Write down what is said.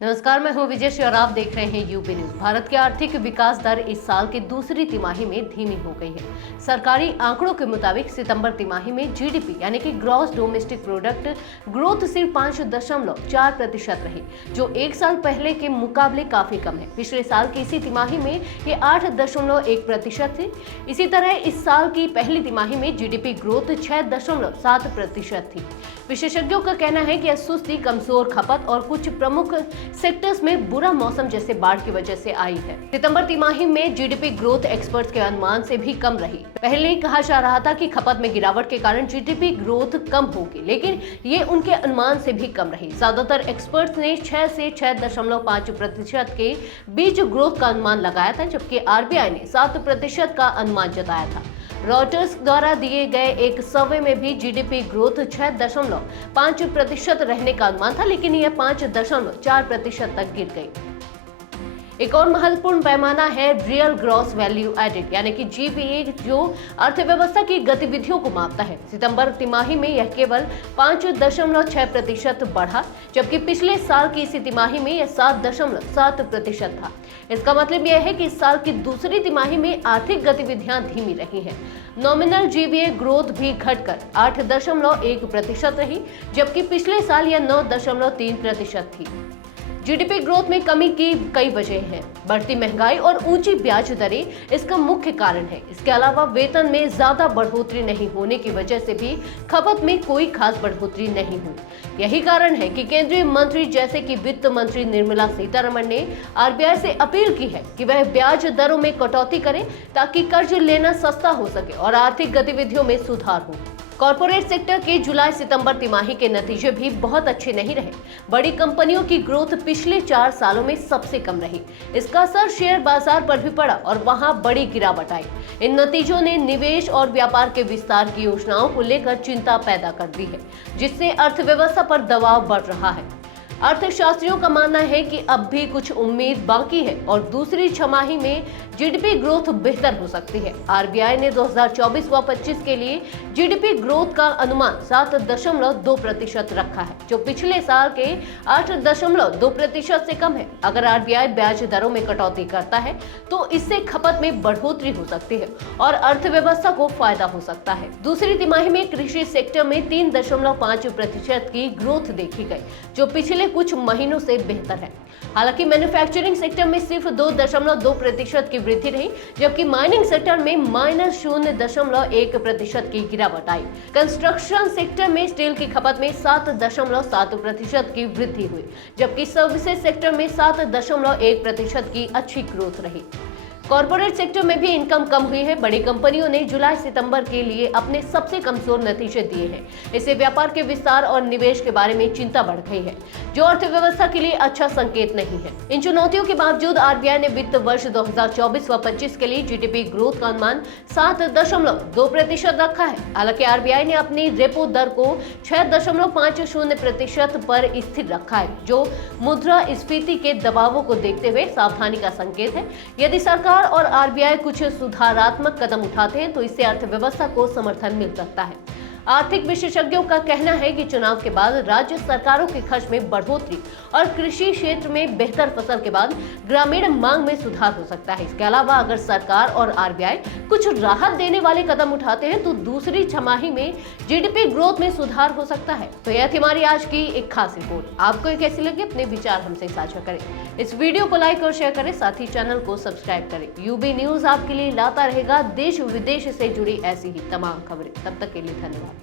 नमस्कार, मैं हूं विजय और आप देख रहे हैं यूपी न्यूज। भारत की आर्थिक विकास दर इस साल की दूसरी तिमाही में धीमी हो गई है। सरकारी आंकड़ों के मुताबिक सितंबर तिमाही में जीडीपी यानी कि ग्रॉस डोमेस्टिक प्रोडक्ट ग्रोथ सिर्फ 5.4% रही, जो एक साल पहले के मुकाबले काफी कम है। पिछले साल की इसी तिमाही में ये 8.1% थी। इसी तरह इस साल की पहली तिमाही में जीडीपी ग्रोथ 6.7% थी। विशेषज्ञों का कहना है कि सुस्ती, कमजोर खपत और कुछ प्रमुख सेक्टर्स में बुरा मौसम जैसे बाढ़ की वजह से आई है। सितंबर तिमाही में जीडीपी ग्रोथ एक्सपर्ट्स के अनुमान से भी कम रही। पहले ही कहा जा रहा था कि खपत में गिरावट के कारण जीडीपी ग्रोथ कम होगी, लेकिन ये उनके अनुमान से भी कम रही। ज्यादातर एक्सपर्ट्स ने 6 से 6.5% के बीच ग्रोथ का अनुमान लगाया था, जबकि आरबीआई ने 7% का अनुमान जताया था। रॉयटर्स द्वारा दिए गए एक सर्वे में भी जीडीपी ग्रोथ 6.5% रहने का अनुमान था, लेकिन यह 5.4% तक गिर गई। एक और महत्वपूर्ण पैमाना है रियल ग्रॉस वैल्यू एडेड यानी कि जीवीए, जो अर्थव्यवस्था की गतिविधियों को मापता है। सितंबर तिमाही में यह केवल 5.6% बढ़ा, जबकि पिछले साल की इसी तिमाही में यह 7.7% था। इसका मतलब यह है कि इस साल की दूसरी तिमाही में आर्थिक गतिविधियां धीमी रही हैं। नॉमिनल जीवीए ग्रोथ भी घटकर 8.1% रही, जबकि पिछले साल यह 9.3% थी। जीडीपी ग्रोथ में कमी की कई वजह हैं। बढ़ती महंगाई और ऊंची ब्याज दरें इसका मुख्य कारण है। इसके अलावा वेतन में ज्यादा बढ़ोतरी नहीं होने की वजह से भी खपत में कोई खास बढ़ोतरी नहीं हुई। यही कारण है कि केंद्रीय मंत्री जैसे कि वित्त मंत्री निर्मला सीतारमण ने आरबीआई से अपील की है कि वह ब्याज दरों में कटौती करे, ताकि कर्ज लेना सस्ता हो सके और आर्थिक गतिविधियों में सुधार हो। कॉर्पोरेट सेक्टर के जुलाई सितंबर तिमाही के नतीजे भी बहुत अच्छे नहीं रहे। बड़ी कंपनियों की ग्रोथ पिछले 4 सालों में सबसे कम रही। इसका असर शेयर बाजार पर भी पड़ा और वहां बड़ी गिरावट आई। इन नतीजों ने निवेश और व्यापार के विस्तार की योजनाओं को लेकर चिंता पैदा कर दी है, जिससे अर्थव्यवस्था पर दबाव बढ़ रहा है। अर्थशास्त्रियों का मानना है कि अब भी कुछ उम्मीद बाकी है और दूसरी छमाही में जीडीपी ग्रोथ बेहतर हो सकती है। आरबीआई ने 2024 व 25 के लिए जीडीपी ग्रोथ का अनुमान 7.2% रखा है, जो पिछले साल के 8.2% से कम है। अगर आरबीआई ब्याज दरों में कटौती करता है तो इससे खपत में बढ़ोतरी हो सकती है और अर्थव्यवस्था को फायदा हो सकता है। दूसरी तिमाही में कृषि सेक्टर में 3.5% की ग्रोथ देखी गई, जो पिछले कुछ महीनों से बेहतर है। हालांकि मैन्युफैक्चरिंग सेक्टर में सिर्फ 2.2% की वृद्धि रही, जबकि माइनिंग सेक्टर में -0.1% की गिरावट आई। कंस्ट्रक्शन सेक्टर में स्टील की खपत में 7.7% की वृद्धि हुई, जबकि सर्विसेज सेक्टर में 7.1% की अच्छी ग्रोथ रही। कॉर्पोरेट सेक्टर में भी इनकम कम हुई है। बड़ी कंपनियों ने जुलाई सितंबर के लिए अपने सबसे कमजोर नतीजे दिए हैं। इससे व्यापार के विस्तार और निवेश के बारे में चिंता बढ़ गई है, जो अर्थव्यवस्था के लिए अच्छा संकेत नहीं है। इन चुनौतियों के बावजूद आरबीआई ने वित्त वर्ष 2024 व 25 के लिए जीडीपी ग्रोथ का अनुमान 7.2% रखा है। हालांकि आरबीआई ने अपनी रेपो दर को 6.50% पर स्थिर रखा है, जो मुद्रास्फीति के दबावों को देखते हुए सावधानी का संकेत है। यदि सरकार और आरबीआई कुछ सुधारात्मक कदम उठाते हैं तो इससे अर्थव्यवस्था को समर्थन मिल सकता है। आर्थिक विशेषज्ञों का कहना है कि चुनाव के बाद राज्य सरकारों के खर्च में बढ़ोतरी और कृषि क्षेत्र में बेहतर फसल के बाद ग्रामीण मांग में सुधार हो सकता है। इसके अलावा अगर सरकार और आरबीआई कुछ राहत देने वाले कदम उठाते हैं तो दूसरी छमाही में जीडीपी ग्रोथ में सुधार हो सकता है। तो यह थी हमारी आज की एक खास रिपोर्ट। आपको ये कैसी लगी, अपने विचार हमसे साझा करें। इस वीडियो को लाइक और शेयर करें, साथ ही चैनल को सब्सक्राइब करें। यूबी न्यूज आपके लिए लाता रहेगा देश विदेश से जुड़ी ऐसी ही तमाम खबरें। तब तक के लिए धन्यवाद।